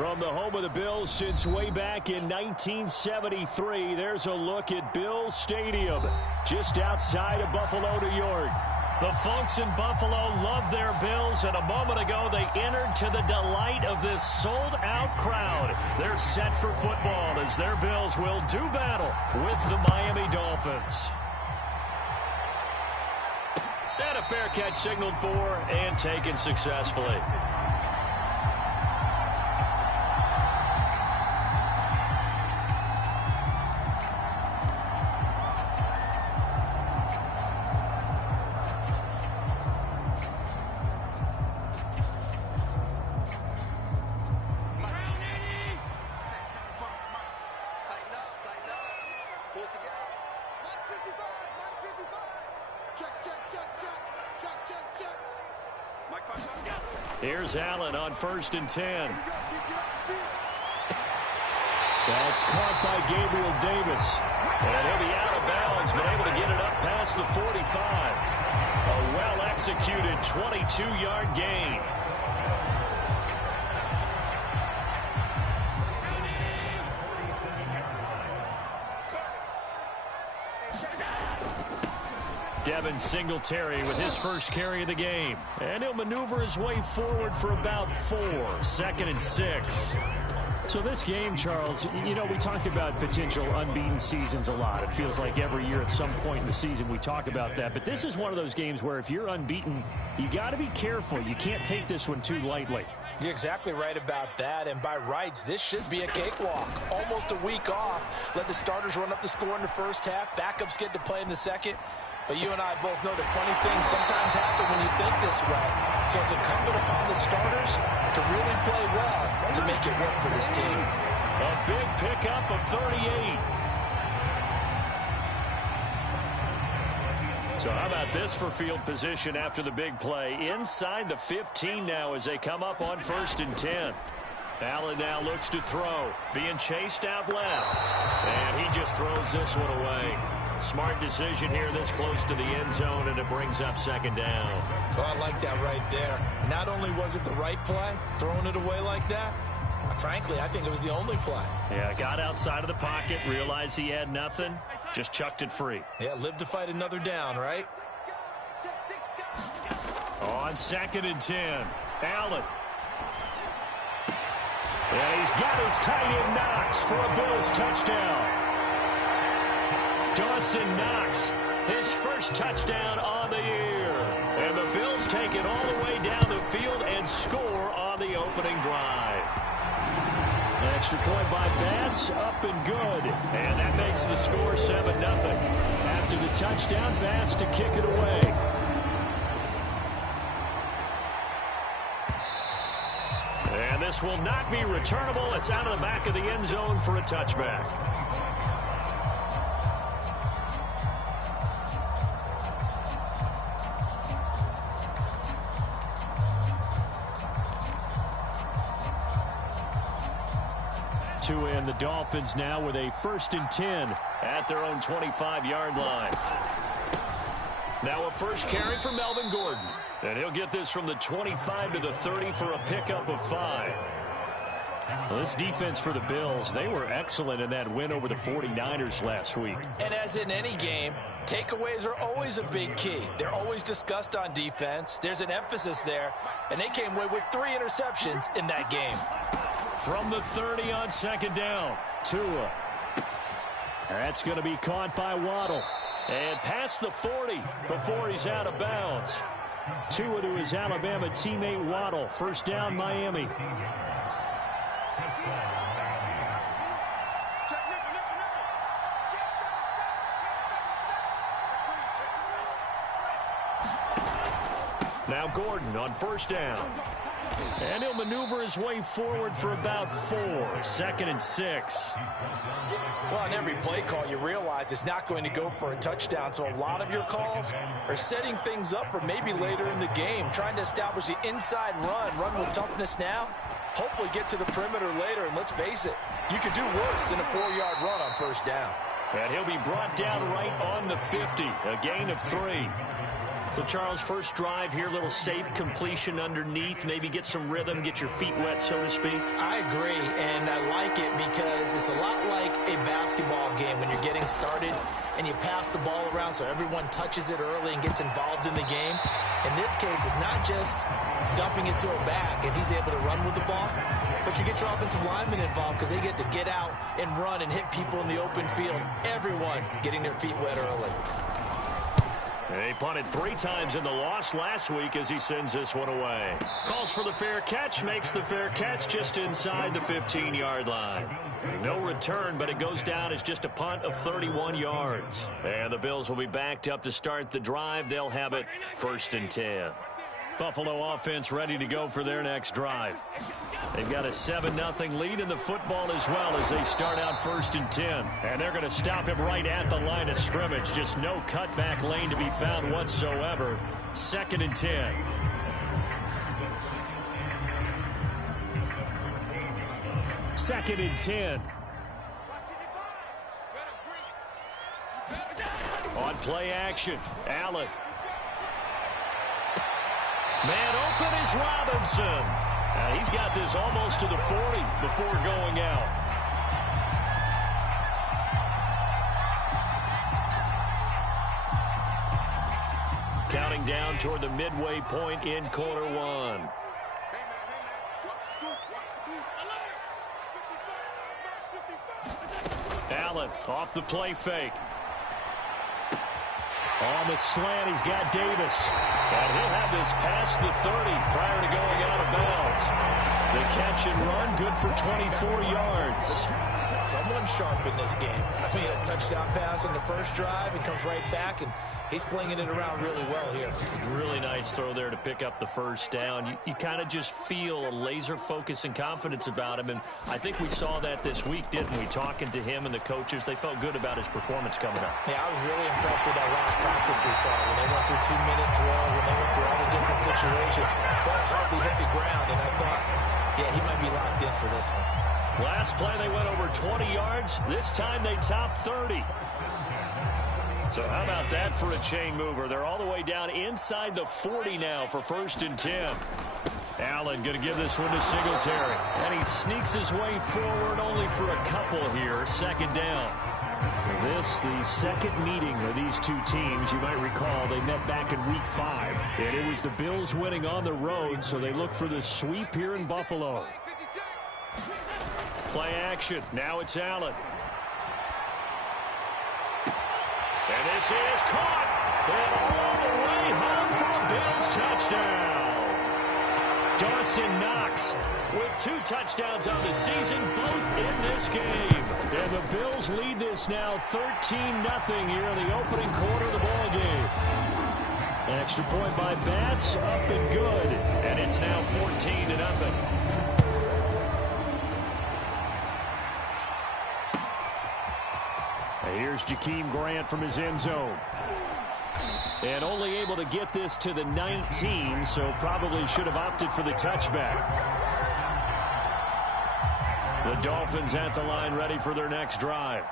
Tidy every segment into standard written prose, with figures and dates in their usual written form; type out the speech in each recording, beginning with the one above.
From the home of the Bills since way back in 1973, there's a look at Bills Stadium, just outside of Buffalo, New York. The folks in Buffalo love their Bills, and a moment ago they entered to the delight of this sold-out crowd. They're set for football as their Bills will do battle with the Miami Dolphins. And a fair catch signaled for and taken successfully. Here's Allen on 1st and 10. That's caught by Gabriel Davis. And he'll be out of bounds, but able to get it up past the 45. A well-executed 22-yard gain. Devin Singletary with his first carry of the game. And he'll maneuver his way forward for about 4. 2nd and 6. So this game, Charles, you know, we talk about potential unbeaten seasons a lot. It feels like every year at some point in the season we talk about that. But this is one of those games where if you're unbeaten, you got to be careful. You can't take this one too lightly. You're exactly right about that, and by rights, this should be a cakewalk. Almost a week off. Let the starters run up the score in the first half. Backups get to play in the second. But you and I both know that funny things sometimes happen when you think this way. So it's incumbent upon the starters to really play well to make it work for this team. A big pickup of 38. So how about this for field position after the big play? Inside the 15 now as they come up on 1st and 10. Allen now looks to throw. Being chased out left. And he just throws this one away. Smart decision here this close to the end zone, and it brings up 2nd down. Oh, I like that right there. Not only was it the right play, throwing it away like that, frankly, I think it was the only play. Yeah, got outside of the pocket, realized he had nothing, just chucked it free. Yeah, live to fight another down, right? On 2nd and 10, Allen. And he's got his tight end Knox for a Bills touchdown. Dawson Knox, his first touchdown on the year. And the Bills take it all the way down the field and score on the opening drive. Extra point by Bass, up and good. And that makes the score 7-0. After the touchdown, Bass to kick it away. And this will not be returnable. It's out of the back of the end zone for a touchback. And the Dolphins now with a 1st and 10 at their own 25-yard line. Now a first carry for Melvin Gordon. And he'll get this from the 25 to the 30 for a pickup of 5. Well, this defense for the Bills, they were excellent in that win over the 49ers last week. And as in any game, takeaways are always a big key. They're always discussed on defense. There's an emphasis there, and they came away with 3 interceptions in that game. From the 30 on 2nd down, Tua. That's going to be caught by Waddle. And past the 40 before he's out of bounds. Tua to his Alabama teammate Waddle. 1st down, Miami. Now Gordon on 1st down. And he'll maneuver his way forward for about 4. 2nd and 6. Well, on every play call, you realize it's not going to go for a touchdown. So a lot of your calls are setting things up for maybe later in the game, trying to establish the inside run with toughness now. Hopefully get to the perimeter later. And let's face it, you could do worse than a 4-yard run on 1st down. And he'll be brought down right on the 50. A gain of 3. So, Charles, first drive here, little safe completion underneath, maybe get some rhythm, get your feet wet, so to speak. I agree, and I like it because it's a lot like a basketball game when you're getting started and you pass the ball around so everyone touches it early and gets involved in the game. In this case, it's not just dumping it to a back and he's able to run with the ball, but you get your offensive linemen involved because they get to get out and run and hit people in the open field. Everyone getting their feet wet early. They punted 3 times in the loss last week as he sends this one away. Calls for the fair catch, makes the fair catch just inside the 15-yard line. No return, but it goes down as just a punt of 31 yards. And the Bills will be backed up to start the drive. They'll have it 1st and 10. Buffalo offense ready to go for their next drive. They've got a 7-0 lead in the football as well as they start out 1st and 10. And they're going to stop him right at the line of scrimmage. Just no cutback lane to be found whatsoever. 2nd and 10. Second and 10. On play action, Allen. Man open is Robinson. He's got this almost to the 40 before going out. Counting down toward the midway point in quarter 1. Allen off the play fake. On the slant, he's got Davis. And he'll have this past the 30 prior to going out of bounds. The catch and run, good for 24 yards. Someone sharp in this game. I mean, a touchdown pass on the first drive and comes right back, and he's flinging it around really well here. Really nice throw there to pick up the first down. You kind of just feel a laser focus and confidence about him, and I think we saw that this week, didn't we? Talking to him and the coaches, they felt good about his performance coming up. Yeah, I was really impressed with that last practice we saw when they went through 2-minute drill, when they went through all the different situations. Ball hardly hit the ground, and I thought, yeah, he might be locked in for this one. Last play, they went over 20 yards. This time, they topped 30. So how about that for a chain mover? They're all the way down inside the 40 now for 1st and 10. Allen going to give this one to Singletary. And he sneaks his way forward only for a couple here. 2nd down. This, the second meeting of these two teams. You might recall they met back in week 5. And it was the Bills winning on the road, so they look for the sweep here in Buffalo. Play action. Now it's Allen. And this is caught. And all the way home for a Bills touchdown. Dawson Knox with 2 touchdowns on the season, both in this game. And the Bills lead this now 13-0 here in the opening quarter of the ball game. Extra point by Bass, up and good. And it's now 14-0. Here's Jakeem Grant from his end zone. And only able to get this to the 19, so probably should have opted for the touchback. The Dolphins at the line ready for their next drive.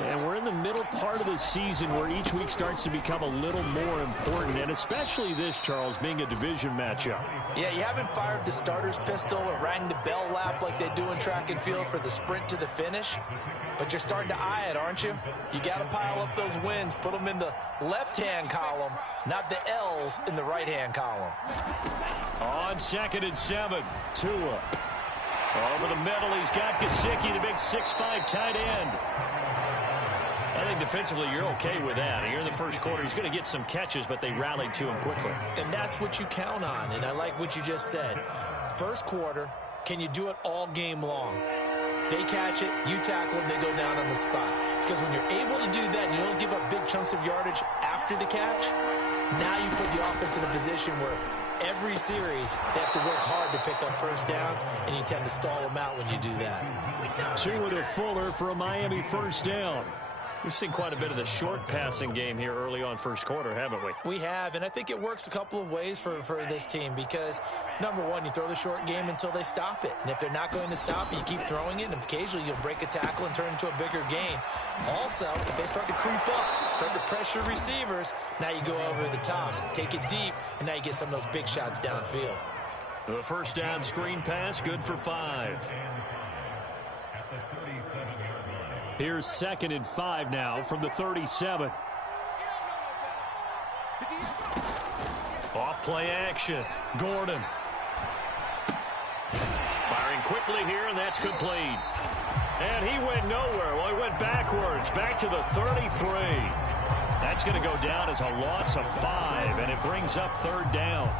And we're in the middle part of the season where each week starts to become a little more important, and especially this, Charles, being a division matchup. Yeah, you haven't fired the starter's pistol or rang the bell lap like they do in track and field for the sprint to the finish, but you're starting to eye it, aren't you? You got to pile up those wins, put them in the left-hand column, not the L's in the right-hand column. On 2nd and 7, Tua. Over the middle, he's got Gesicki, the big 6'5" tight end. I think defensively you're okay with that. Here in the first quarter, he's going to get some catches, but they rallied to him quickly. And that's what you count on, and I like what you just said. First quarter, can you do it all game long? They catch it, you tackle them, they go down on the spot. Because when you're able to do that and you don't give up big chunks of yardage after the catch, now you put the offense in a position where every series they have to work hard to pick up first downs, and you tend to stall them out when you do that. Tua to Fuller for a Miami first down. We've seen quite a bit of the short passing game here early on first quarter, haven't we? We have, and I think it works a couple of ways for this team because, number one, you throw the short game until they stop it. And if they're not going to stop it, you keep throwing it, and occasionally you'll break a tackle and turn into a bigger gain. Also, if they start to creep up, start to pressure receivers, now you go over the top, take it deep, and now you get some of those big shots downfield. The first down screen pass, good for 5. Here's 2nd and 5 now from the 37. Off play action. Gordon. Firing quickly here, and that's complete. And he went nowhere. Well, he went backwards, back to the 33. That's going to go down as a loss of 5, and it brings up 3rd down.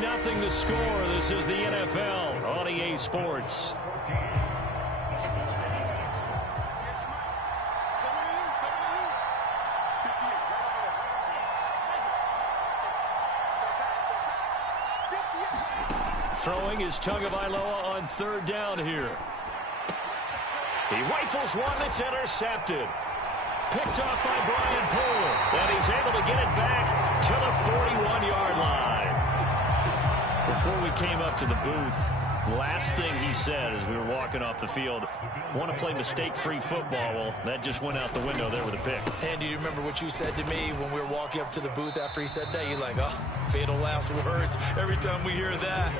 Nothing the score. This is the NFL on EA Sports. Throwing is Tagovailoa on 3rd down here. He rifles one that's intercepted. Picked off by Brian Poole. And he's able to get it back to the 41-yard line. Before we came up to the booth, last thing he said as we were walking off the field, want to play mistake-free football. Well, that just went out the window there with a pick. And do you remember what you said to me when we were walking up to the booth after he said that? You're like, oh, fatal last words. Every time we hear that,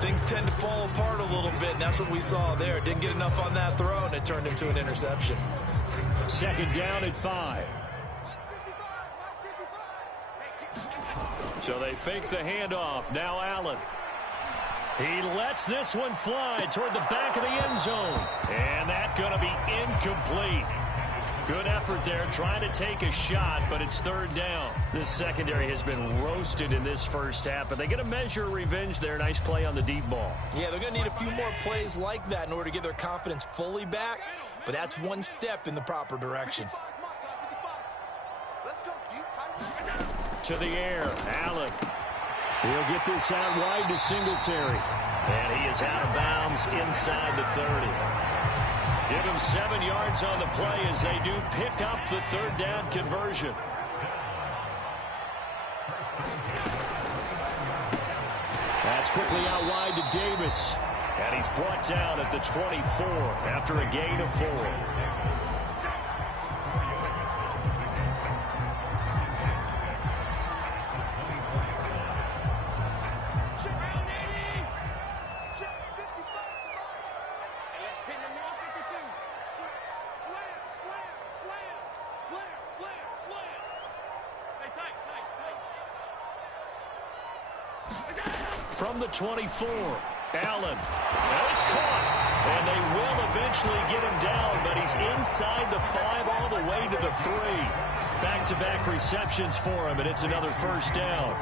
things tend to fall apart a little bit, and that's what we saw there. Didn't get enough on that throw, and it turned into an interception. 2nd down at 5. So they fake the handoff. Now Allen. He lets this one fly toward the back of the end zone. And that's going to be incomplete. Good effort there trying to take a shot, but it's 3rd down. This secondary has been roasted in this first half, but they get a measure of revenge there. Nice play on the deep ball. Yeah, they're going to need a few more plays like that in order to get their confidence fully back, but that's one step in the proper direction. To the air, Allen. He'll get this out wide to Singletary. And he is out of bounds inside the 30. Give him 7 yards on the play as they do pick up the 3rd down conversion. That's quickly out wide to Davis. And he's brought down at the 24 after a gain of 4. From the 24, Allen. Now it's caught. And they will eventually get him down, but he's inside the 5 all the way to the 3. Back-to-back receptions for him, and it's another 1st down.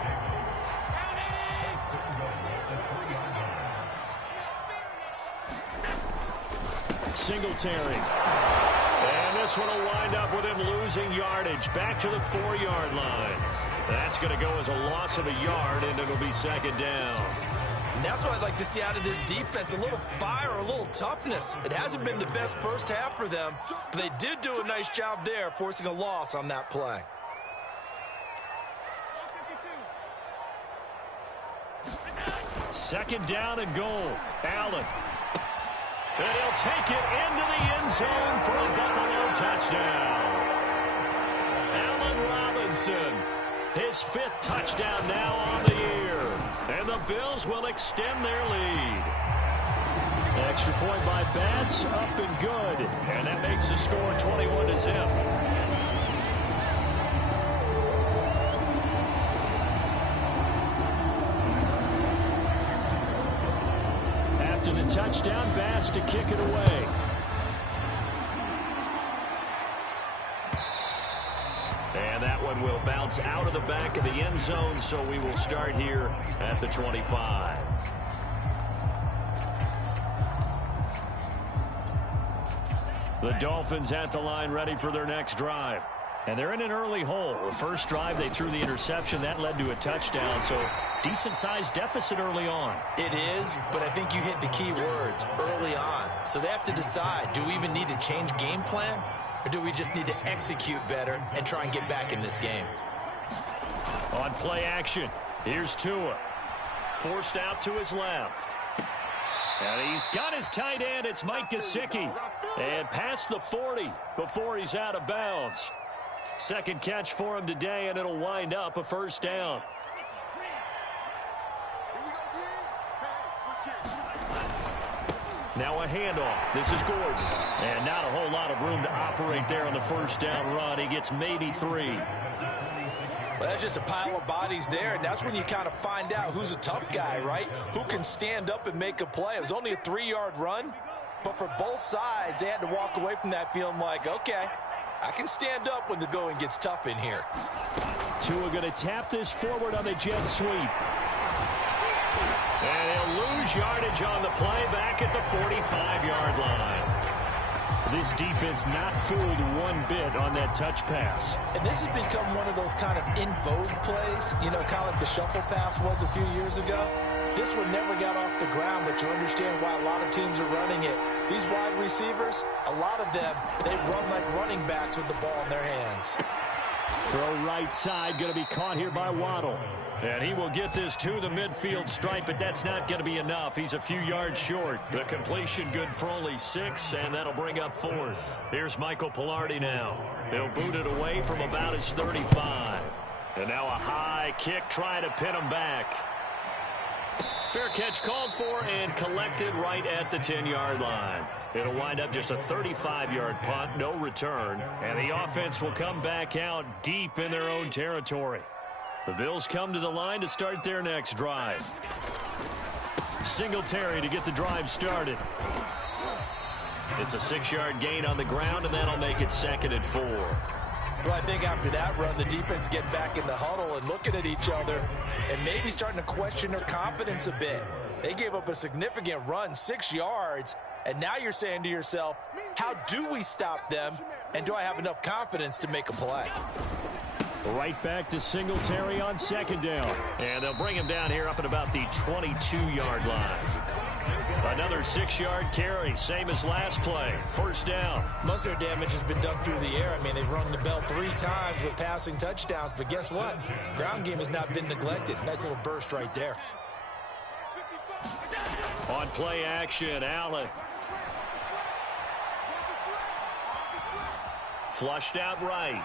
Singletary. And this one will wind up with him losing yardage. Back to the 4-yard line. That's going to go as a loss of a yard, and it'll be 2nd down. And that's what I'd like to see out of this defense, a little fire, a little toughness. It hasn't been the best first half for them, but they did do a nice job there, forcing a loss on that play. Second down and goal. Allen. And he'll take it into the end zone for a Buffalo touchdown. Allen Robinson. His 5th touchdown now on the year. And the Bills will extend their lead. Extra point by Bass, up and good. And that makes the score 21-0. After the touchdown, Bass to kick it away. And that one will bounce out of the back of the end zone, so we will start here at the 25. The Dolphins at the line ready for their next drive. And they're in an early hole. The first drive, they threw the interception. That led to a touchdown. So decent-sized deficit early on. It is, but I think you hit the key words, early on. So they have to decide, do we even need to change game plan? Or do we just need to execute better and try and get back in this game? On play action, here's Tua. Forced out to his left. And he's got his tight end. It's Mike Gesicki. And past the 40 before he's out of bounds. Second catch for him today, and it'll wind up a first down. Now a handoff. This is Gordon. And not a whole lot of room to operate there on the first down run. He gets maybe 3. Well, that's just a pile of bodies there, and that's when you kind of find out who's a tough guy, right? Who can stand up and make a play. It was only a 3-yard run, but for both sides, they had to walk away from that feeling like, okay, I can stand up when the going gets tough in here. Tua going to tap this forward on the jet sweep. And he'll lose yardage on the play back at the 45-yard line. This defense not fooled one bit on that touch pass. And this has become one of those kind of in vogue plays, you know, kind of like the shuffle pass was a few years ago. This one never got off the ground, but you understand why a lot of teams are running it. These wide receivers, a lot of them, they run like running backs with the ball in their hands. Throw right side, going to be caught here by Waddle. And he will get this to the midfield stripe, but that's not going to be enough. He's a few yards short. The completion good for only 6, and that'll bring up 4th. Here's Michael Pilardi now. He'll boot it away from about his 35. And now a high kick trying to pin him back. Fair catch called for and collected right at the 10-yard line. It'll wind up just a 35-yard punt, no return. And the offense will come back out deep in their own territory. The Bills come to the line to start their next drive. Singletary to get the drive started. It's a 6-yard gain on the ground, and that'll make it 2nd and 4. Well, I think after that run, the defense get back in the huddle and looking at each other and maybe starting to question their confidence a bit. They gave up a significant run, 6 yards, and now you're saying to yourself, how do we stop them, and do I have enough confidence to make a play? Right back to Singletary on 2nd down. And they'll bring him down here up at about the 22-yard line. Another 6-yard carry, same as last play. First down. Most of their damage has been done through the air. I mean, they've rung the bell 3 times with passing touchdowns, but guess what? Ground game has not been neglected. Nice little burst right there. On play action, Allen. Flushed out right.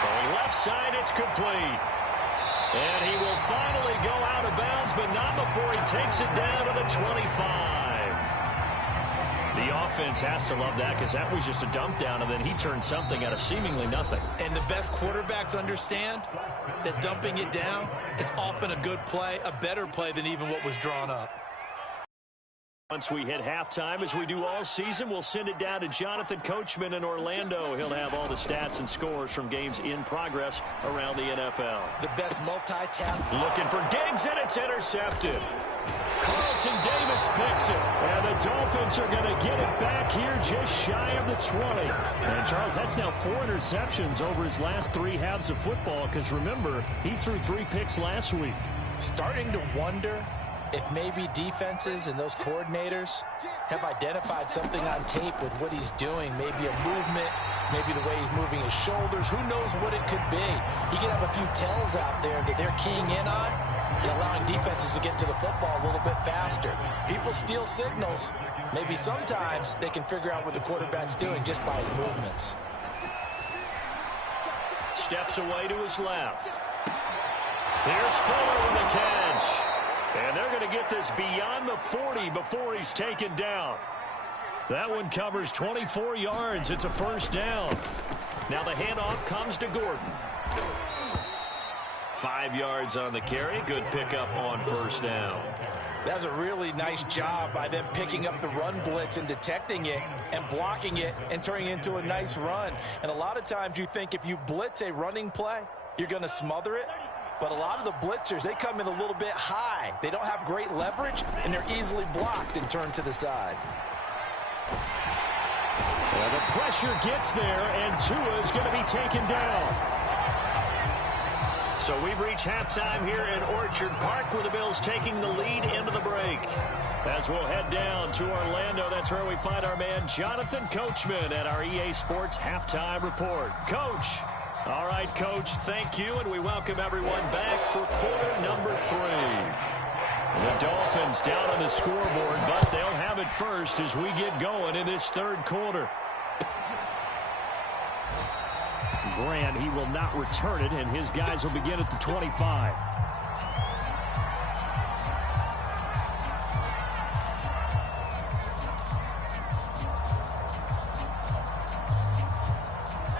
From left side, it's complete. And he will finally go out of bounds, but not before he takes it down to the 25. The offense has to love that because that was just a dump down, and then he turned something out of seemingly nothing. And the best quarterbacks understand that dumping it down is often a good play, a better play than even what was drawn up. Once we hit halftime, as we do all season, we'll send it down to Jonathan Coachman in Orlando. He'll have all the stats and scores from games in progress around the NFL. The best multi-task. Looking for Diggs, and it's intercepted. Carlton Davis picks it. And the Dolphins are going to get it back here just shy of the 20. And, Charles, that's now 4 interceptions over his last 3 halves of football because, remember, he threw 3 picks last week. Starting to wonder if maybe defenses and those coordinators have identified something on tape with what he's doing, maybe a movement, maybe the way he's moving his shoulders. Who knows what it could be? He could have a few tells out there that they're keying in on and allowing defenses to get to the football a little bit faster. People steal signals. Maybe sometimes they can figure out what the quarterback's doing just by his movements. Steps away to his left. Here's Fuller with the catch. And they're going to get this beyond the 40 before he's taken down. That one covers 24 yards. It's a first down. Now the handoff comes to Gordon. 5 yards on the carry. Good pickup on first down. That's a really nice job by them picking up the run blitz and detecting it and blocking it and turning it into a nice run. And a lot of times you think if you blitz a running play, you're going to smother it. But a lot of the blitzers, they come in a little bit high. They don't have great leverage, and they're easily blocked and turned to the side. Well, the pressure gets there, and Tua is going to be taken down. So we've reached halftime here in Orchard Park with the Bills taking the lead into the break. As we'll head down to Orlando, that's where we find our man Jonathan Coachman at our EA Sports Halftime Report. Coach. All right, Coach, thank you, and we welcome everyone back for quarter number 3. The Dolphins down on the scoreboard, but they'll have it first as we get going in this third quarter. Grant, he will not return it, and his guys will begin at the 25.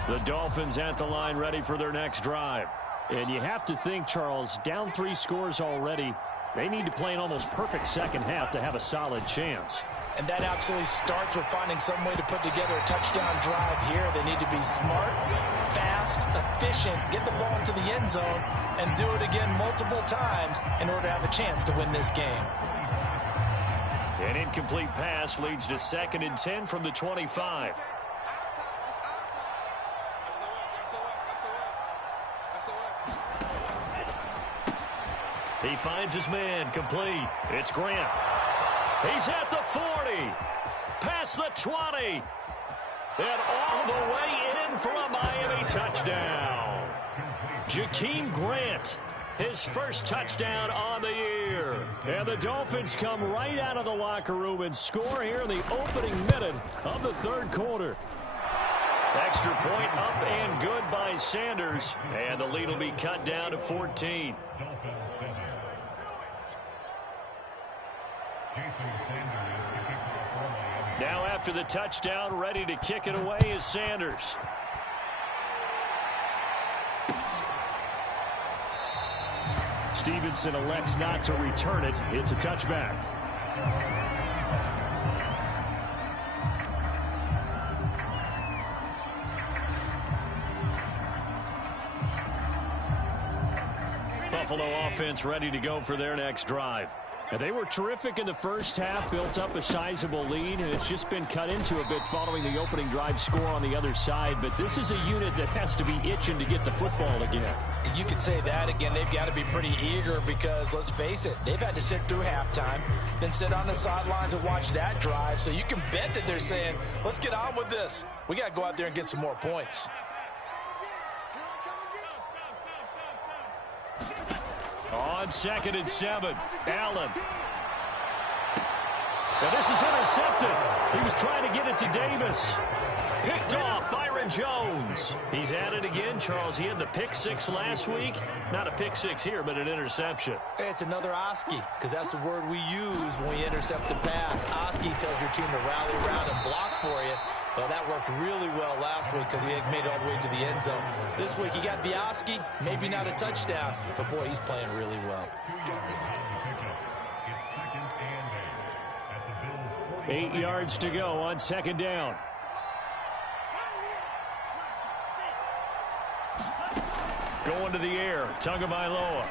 The Dolphins at the line ready for their next drive. And you have to think, Charles, down 3 scores already. They need to play an almost perfect second half to have a solid chance. And that absolutely starts with finding some way to put together a touchdown drive here. They need to be smart, fast, efficient, get the ball into the end zone, and do it again multiple times in order to have a chance to win this game. An incomplete pass leads to 2nd and 10 from the 25. He finds his man, complete. It's Grant. He's at the 40, past the 20, and all the way in for a Miami touchdown. Jakeem Grant, his first touchdown on the year. And the Dolphins come right out of the locker room and score here in the opening minute of the third quarter. Extra point up and good by Sanders, and the lead will be cut down to 14. Now after the touchdown, ready to kick it away is Sanders. Stevenson elects not to return it. It's a touchback. Buffalo offense ready to go for their next drive. And they were terrific in the first half, built up a sizable lead, and it's just been cut into a bit following the opening drive score on the other side. But this is a unit that has to be itching to get the football again. You could say that again. They've got to be pretty eager because, let's face it, they've had to sit through halftime, then sit on the sidelines and watch that drive. So you can bet that they're saying, let's get on with this. We got to go out there and get some more points. On 2nd and 7, Allen. And this is intercepted. He was trying to get it to Davis. Picked off Byron Jones. He's at it again, Charles. He had the pick 6 last week. Not a pick 6 here, but an interception. It's another Oski, because that's the word we use when we intercept the pass. Oski tells your team to rally around and block for you. Well, that worked really well last week because he had made it all the way to the end zone. This week he got the Oski, maybe not a touchdown, but boy, he's playing really well. 8 yards to go on 2nd down. Going to the air, Tagovailoa.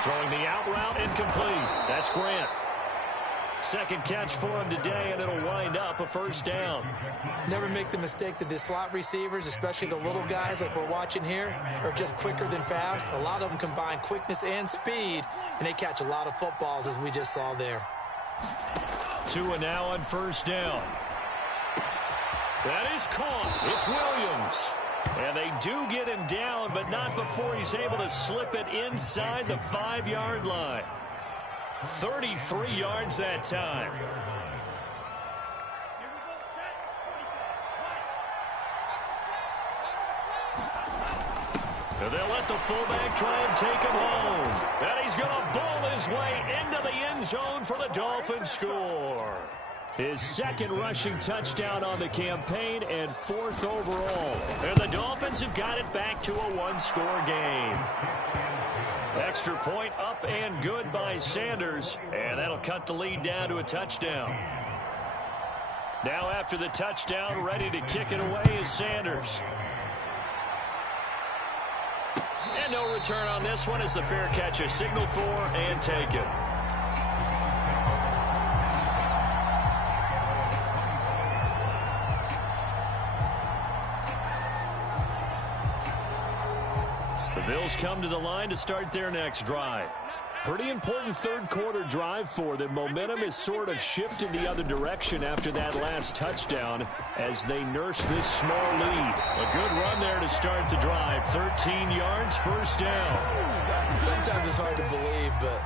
Throwing the out route, incomplete. That's Grant. Second catch for him today, and it'll wind up a first down. Never make the mistake that the slot receivers, especially the little guys like we're watching here, are just quicker than fast. A lot of them combine quickness and speed, and they catch a lot of footballs, as we just saw there. Tua now on first down. That is caught. It's Williams. And they do get him down, but not before he's able to slip it inside the 5-yard line. 33 yards that time. And they'll let the fullback try and take him home. And he's going to bowl his way into the end zone for the Dolphins score. His 2nd rushing touchdown on the campaign and 4th overall. And the Dolphins have got it back to a 1-score game. Extra point up and good by Sanders, and that'll cut the lead down to a touchdown. Now after the touchdown, ready to kick it away is Sanders. And no return on this one as the fair catch is signaled for and taken. The Bills come to the line to start their next drive. Pretty important third-quarter drive for them. Momentum is sort of shifted the other direction after that last touchdown as they nurse this small lead. A good run there to start the drive. 13 yards, first down. Sometimes it's hard to believe, but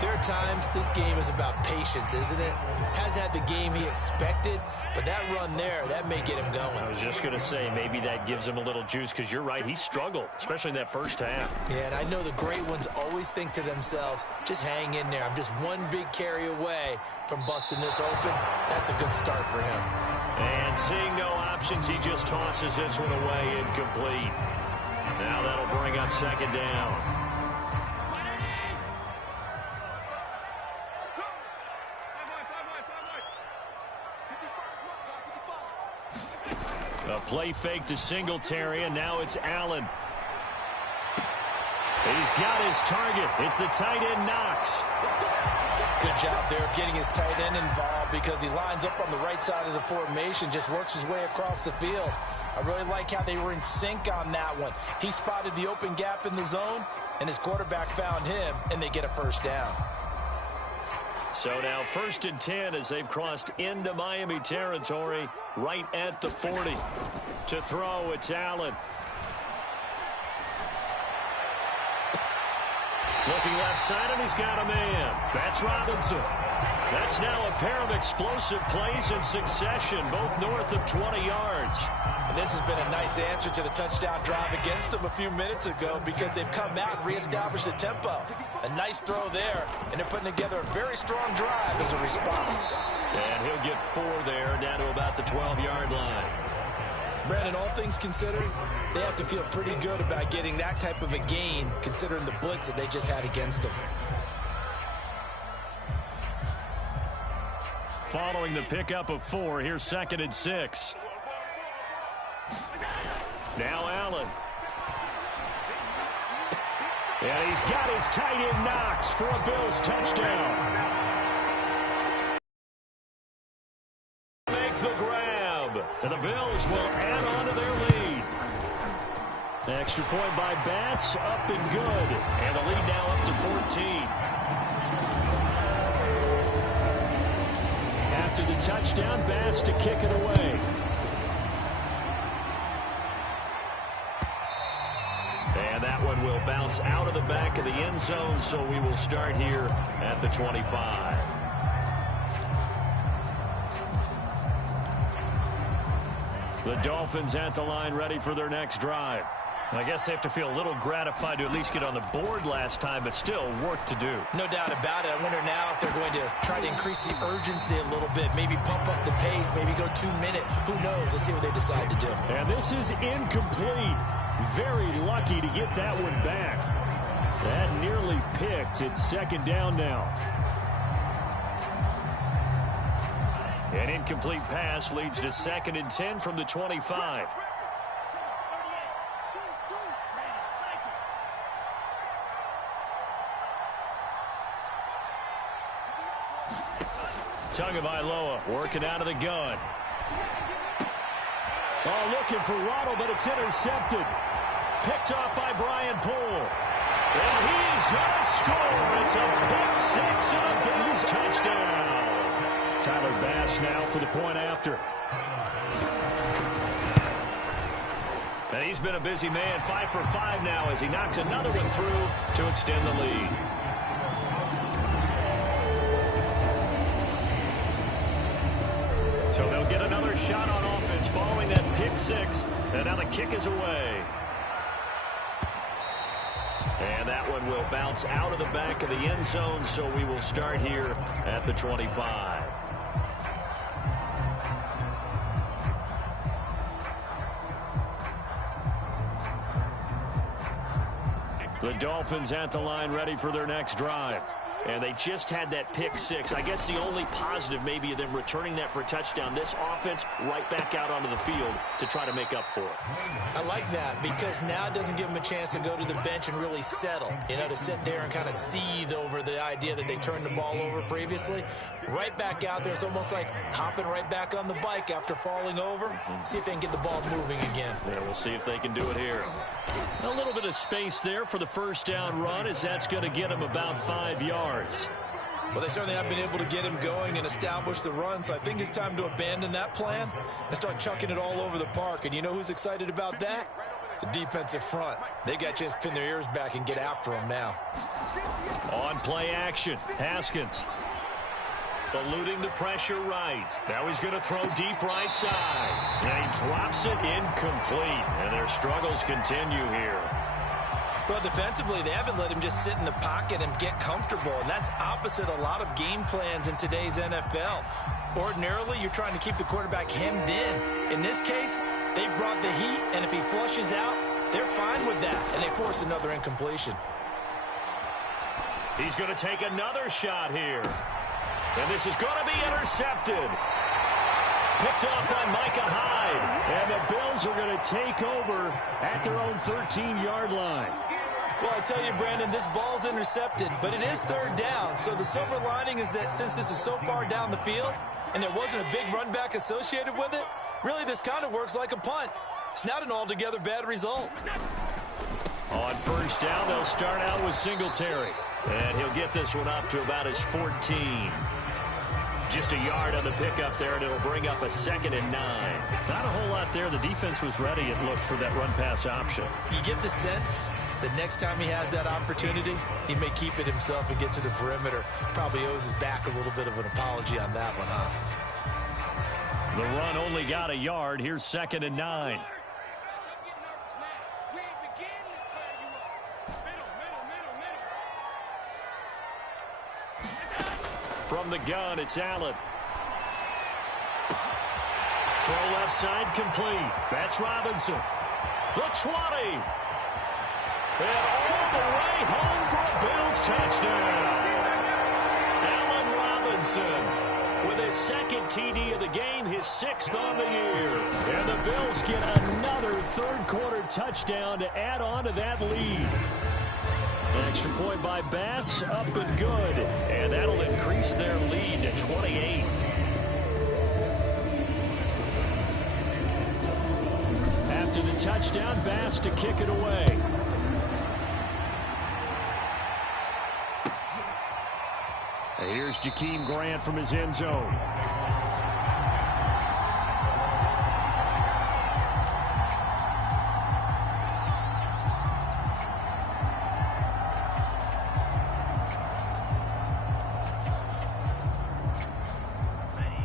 there are times this game is about patience, isn't it? Has had the game he expected, but that run there, that may get him going. I was just going to say, maybe that gives him a little juice, because you're right, he struggled, especially in that first half. Yeah, and I know the great ones always think to themselves, just hang in there. I'm just one big carry away from busting this open. That's a good start for him. And seeing no options, he just tosses this one away, incomplete. Now that'll bring up second down. A play fake to Singletary, and now it's Allen. He's got his target. It's the tight end, Knox. Good job there of getting his tight end involved because he lines up on the right side of the formation, just works his way across the field. I really like how they were in sync on that one. He spotted the open gap in the zone, and his quarterback found him, and they get a first down. So now 1st and 10 as they've crossed into Miami territory right at the 40. To throw, it's Allen. Looking left side, and he's got a man. That's Robinson. That's now a pair of explosive plays in succession, both north of 20 yards. And this has been a nice answer to the touchdown drive against them a few minutes ago because they've come out and reestablished the tempo. A nice throw there, and they're putting together a very strong drive as a response. And he'll get 4 there, down to about the 12-yard line. Brandon, all things considered, they have to feel pretty good about getting that type of a gain considering the blitz that they just had against them. Following the pickup of 4, here's 2nd and 6. Now Allen. And he's got his tight end Knox for a Bills touchdown. Make the grab. And the Bills will add on to their lead. Extra point by Bass, up and good. And the lead now up to 14. After the touchdown, Bass to kick it away. And that one will bounce out of the back of the end zone, so we will start here at the 25. The Dolphins at the line, ready for their next drive. I guess they have to feel a little gratified to at least get on the board last time, but still work to do. No doubt about it. I wonder now if they're going to try to increase the urgency a little bit, maybe pump up the pace, maybe go 2-minute. Who knows? Let's see what they decide to do. And this is incomplete. Very lucky to get that one back. That nearly picked. It's 2nd down now. An incomplete pass leads to 2nd and 10 from the 25. Tagovailoa working out of the gun. Oh, looking for Waddle, but it's intercepted. Picked off by Brian Poole. And he's going to score. It's a pick 6 and a Bills touchdown. Tyler Bass now for the point after. And he's been a busy man, 5 for 5 now as he knocks another one through to extend the lead. So they'll get another shot on offense following that pick 6. And now the kick is away. And that one will bounce out of the back of the end zone, so we will start here at the 25. The Dolphins at the line ready for their next drive. And they just had that pick 6. I guess the only positive maybe of them returning that for a touchdown. This offense right back out onto the field to try to make up for it. I like that because now it doesn't give them a chance to go to the bench and really settle. You know, to sit there and kind of seethe over the idea that they turned the ball over previously. Right back out there. It's almost like hopping right back on the bike after falling over. See if they can get the ball moving again. Yeah, we'll see if they can do it here. A little bit of space there for the first down run, as that's going to get him about 5 yards. Well, they certainly have been able to get him going and establish the run, so I think it's time to abandon that plan and start chucking it all over the park. And you know who's excited about that? The defensive front. They got a chance to pin their ears back and get after him now. On play action, Haskins. Eluding the pressure right. Now he's going to throw deep right side. And he drops it incomplete. And their struggles continue here. Well, defensively, they haven't let him just sit in the pocket and get comfortable. And that's opposite a lot of game plans in today's NFL. Ordinarily, you're trying to keep the quarterback hemmed in. In this case, they brought the heat, and if he flushes out, they're fine with that. And they force another incompletion. He's going to take another shot here. And this is going to be intercepted. Picked off by Micah Hyde. And the Bills are going to take over at their own 13-yard line. Well, I tell you, Brandon, this ball's intercepted, but it is third down. So the silver lining is that since this is so far down the field and there wasn't a big run back associated with it, really this kind of works like a punt. It's not an altogether bad result. On first down, they'll start out with Singletary. And he'll get this one up to about his 14. Just a yard on the pickup there, and it'll bring up a 2nd and 9. Not a whole lot there. The defense was ready, it looked, for that run-pass option. You get the sense that next time he has that opportunity, he may keep it himself and get to the perimeter. Probably owes his back a little bit of an apology on that one, huh? The run only got a yard. Here's 2nd and 9. From the gun, it's Allen. Throw left side complete. That's Robinson. The 20. And all the way home for a Bills touchdown. Allen Robinson with his 2nd TD of the game, his 6th on the year. And the Bills get another third-quarter touchdown to add on to that lead. An extra point by Bass, up and good. And that'll increase their lead to 28. After the touchdown, Bass to kick it away. And here's Jakeem Grant from his end zone.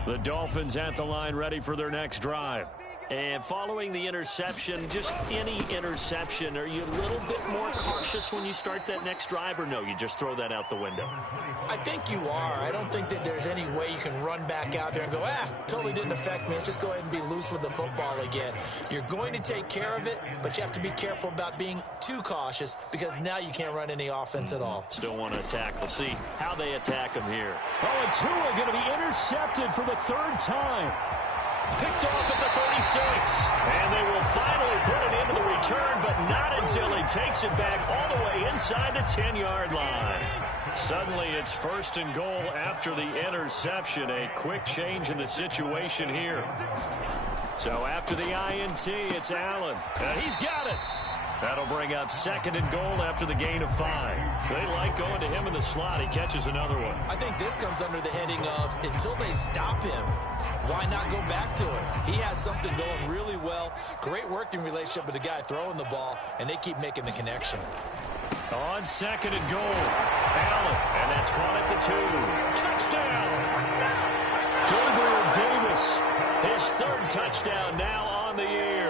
The Dolphins at the line, ready for their next drive. And following the interception, just any interception, are you a little bit more cautious when you start that next drive, or no, you just throw that out the window? I think you are. I don't think that there's any way you can run back out there and go, totally didn't affect me. Let's just go ahead and be loose with the football again. You're going to take care of it, but you have to be careful about being too cautious because now you can't run any offense at all. Still want to attack. We'll see how they attack him here. Oh, and Tua going to be intercepted for the 3rd time. Picked off at the 36. And they will finally put it into the return, but not until he takes it back all the way inside the 10-yard line. Suddenly it's 1st and goal after the interception. A quick change in the situation here. So after the INT, it's Allen. And he's got it. That'll bring up 2nd and goal after the gain of 5. They like going to him in the slot. He catches another one. I think this comes under the heading of until they stop him, why not go back to it? He has something going really well. Great working relationship with the guy throwing the ball, and they keep making the connection. On 2nd and goal, Allen, and that's caught at the 2. Touchdown! Gabriel Davis, his 3rd touchdown now on the year.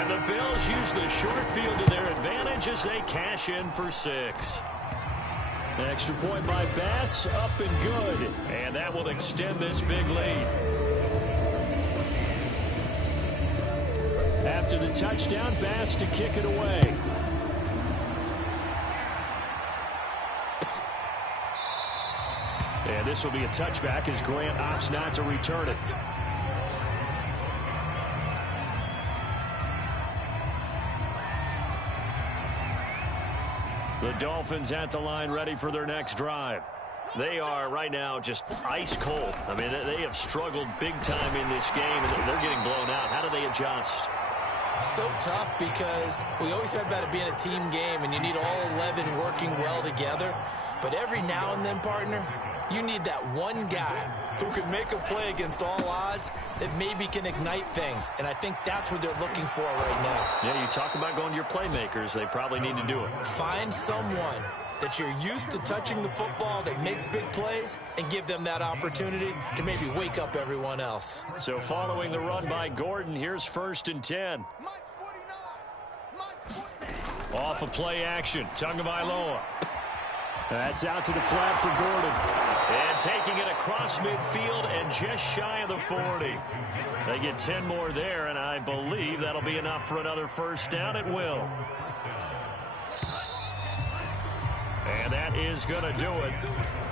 And the Bills use the short field to their advantage as they cash in for 6. An extra point by Bass, up and good. And that will extend this big lead. After the touchdown, Bass to kick it away. And this will be a touchback as Grant opts not to return it. The Dolphins at the line, ready for their next drive. They are right now just ice cold. I mean, they have struggled big time in this game, and they're getting blown out. How do they adjust? So tough because we always talk about it being a team game and you need all 11 working well together. But every now and then, partner, you need that one guy who can make a play against all odds that maybe can ignite things. And I think that's what they're looking for right now. Yeah, you talk about going to your playmakers. They probably need to do it. Find someone that you're used to touching the football that makes big plays and give them that opportunity to maybe wake up everyone else. So following the run by Gordon, here's 1st and 10. Off of play action, Tagovailoa. That's out to the flat for Gordon. And taking it across midfield and just shy of the 40. They get 10 more there, and I believe that'll be enough for another 1st down at will. And that is going to do it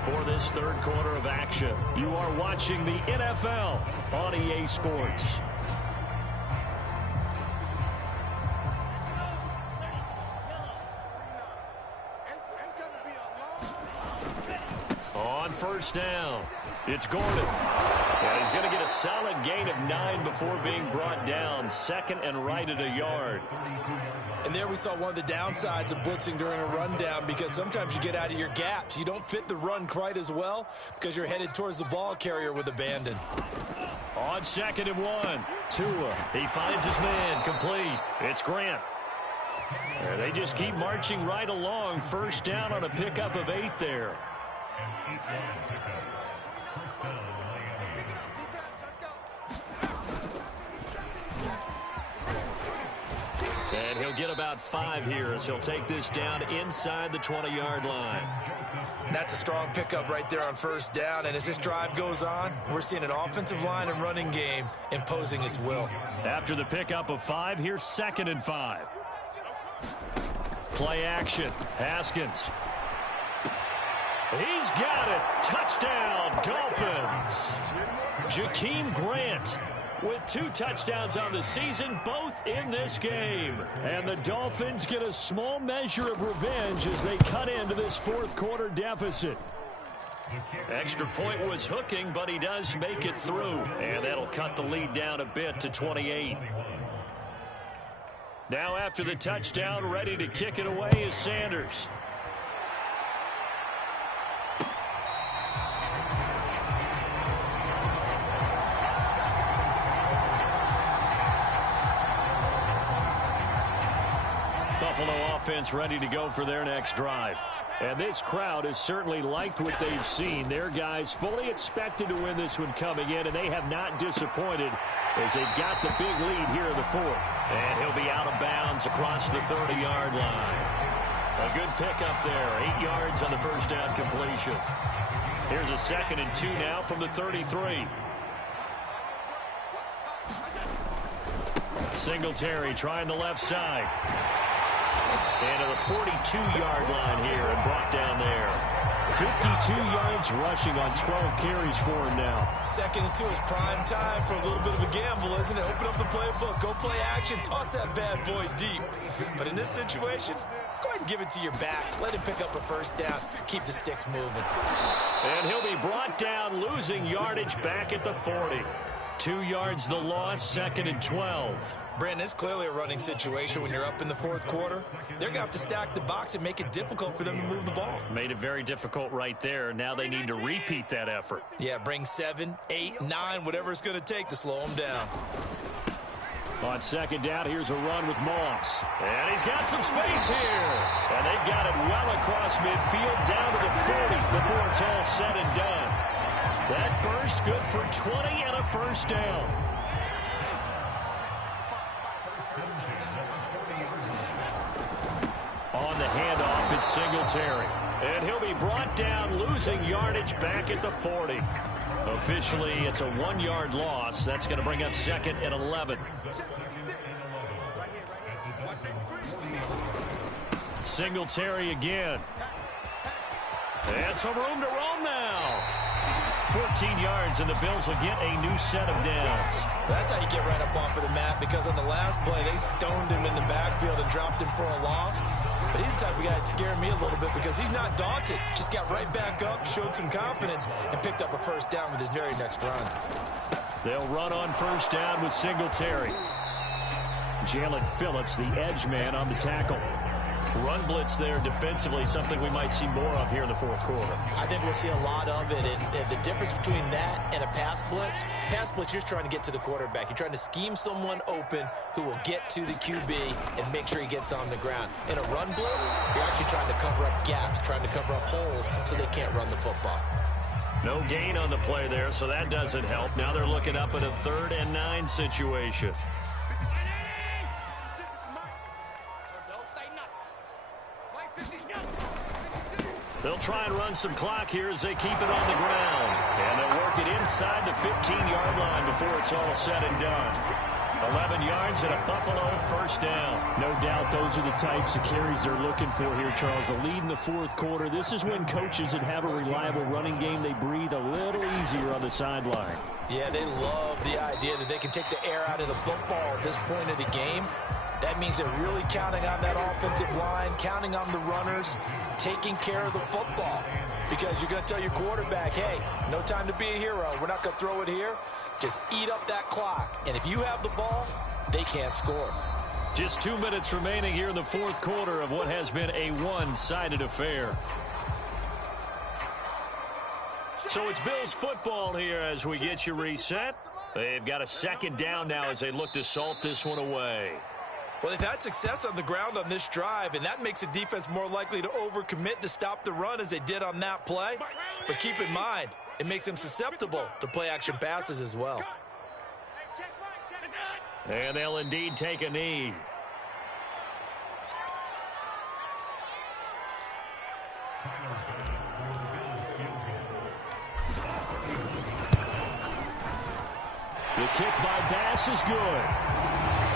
for this 3rd quarter of action. You are watching the NFL on EA Sports. On 1st down, it's Gordon. And he's going to get a solid gain of 9 before being brought down. 2nd and right at a yard. And there we saw one of the downsides of blitzing during a rundown, because sometimes you get out of your gaps. You don't fit the run quite as well because you're headed towards the ball carrier with abandon. On 2nd and 1, Tua. He finds his man, complete. It's Grant. They just keep marching right along. 1st down on a pickup of 8 there. And he'll get about 5 here as he'll take this down inside the 20-yard line. That's a strong pickup right there on 1st down. And as this drive goes on, we're seeing an offensive line and running game imposing its will. After the pickup of 5, here's 2nd and 5. Play action. Haskins. He's got it. Touchdown, Dolphins. Jakeem Grant with 2 touchdowns on the season, both in this game. And the Dolphins get a small measure of revenge as they cut into this 4th quarter deficit. Extra point was hooking, but he does make it through. And that'll cut the lead down a bit to 28. Now after the touchdown, ready to kick it away is Sanders. Buffalo offense ready to go for their next drive. And this crowd has certainly liked what they've seen. Their guys fully expected to win this one coming in, and they have not disappointed as they've got the big lead here in the 4th. And he'll be out of bounds across the 30-yard line. A good pickup there, 8 yards on the 1st down completion. Here's a 2nd and 2 now from the 33. Singletary trying the left side. And to the 42-yard line here and brought down there. 52 yards rushing on 12 carries for him now. 2nd and 2 is prime time for a little bit of a gamble, isn't it? Open up the playbook, go play action, toss that bad boy deep. But in this situation, go ahead and give it to your back. Let him pick up a 1st down. Keep the sticks moving. And he'll be brought down, losing yardage back at the 40. 2 yards the loss, 2nd and 12. Brandon, it's clearly a running situation when you're up in the 4th quarter. They're going to have to stack the box and make it difficult for them to move the ball. Made it very difficult right there. Now they need to repeat that effort. Yeah, bring 7, 8, 9, whatever it's going to take to slow them down. On 2nd down, here's a run with Moss. And he's got some space here. And they've got it well across midfield down to the 40 before it's all said and done. That burst good for 20 and a 1st down. On the handoff, it's Singletary. And he'll be brought down, losing yardage back at the 40. Officially, it's a 1-yard loss. That's going to bring up 2nd and 11. Singletary again. And some room to roam now. 14 yards, and the Bills will get a new set of downs. That's how you get right up off of the mat, because on the last play, they stoned him in the backfield and dropped him for a loss. But he's the type of guy that scared me a little bit because he's not daunted. Just got right back up, showed some confidence, and picked up a 1st down with his very next run. They'll run on 1st down with Singletary. Jalen Phillips, the edge man, on the tackle. Run blitz there defensively, something we might see more of here in the fourth quarter. I think we'll see a lot of it, and the difference between that and a pass blitz, you're just trying to get to the quarterback. You're trying to scheme someone open who will get to the QB and make sure he gets on the ground. In a run blitz, you're actually trying to cover up gaps, trying to cover up holes so they can't run the football. No gain on the play there, so that doesn't help. Now they're looking up at a 3rd and 9 situation. They'll try and run some clock here as they keep it on the ground. And they'll work it inside the 15-yard line before it's all said and done. 11 yards and a Buffalo first down. No doubt those are the types of carries they're looking for here, Charles. The lead in the fourth quarter. This is when coaches that have a reliable running game, they breathe a little easier on the sideline. Yeah, they love the idea that they can take the air out of the football at this point of the game. That means they're really counting on that offensive line, counting on the runners, taking care of the football. Because you're going to tell your quarterback, hey, no time to be a hero. We're not going to throw it here. Just eat up that clock. And if you have the ball, they can't score. Just 2 minutes remaining here in the fourth quarter of what has been a one-sided affair. So it's Bills football here as we get you reset. They've got a 2nd down now as they look to salt this one away. Well, they've had success on the ground on this drive, and that makes a defense more likely to overcommit to stop the run as they did on that play. But keep in mind, it makes them susceptible to play-action passes as well. And they'll indeed take a knee. The kick by Bass is good.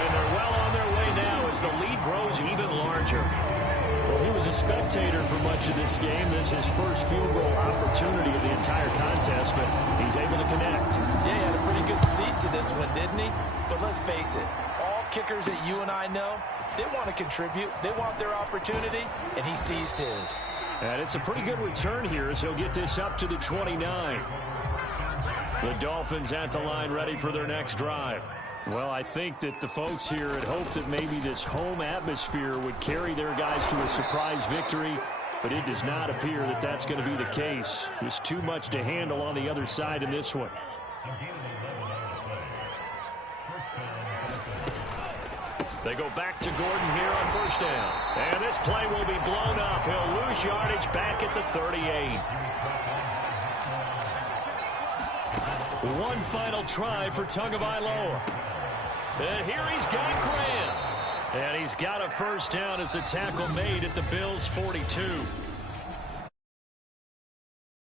And they're well on their way now as the lead grows even larger. Well, he was a spectator for much of this game. This is his first field goal opportunity of the entire contest, but he's able to connect. Yeah, he had a pretty good seat to this one, didn't he? But let's face it, all kickers that you and I know, they want to contribute. They want their opportunity, and he seized his. And it's a pretty good return here as he'll get this up to the 29. The Dolphins at the line ready for their next drive. Well, I think that the folks here had hoped that maybe this home atmosphere would carry their guys to a surprise victory, but it does not appear that that's going to be the case. There's too much to handle on the other side in this one. They go back to Gordon here on first down. And this play will be blown up. He'll lose yardage back at the 38. One final try for Tagovailoa. And here he's got Graham. And he's got a first down as a tackle made at the Bills' 42.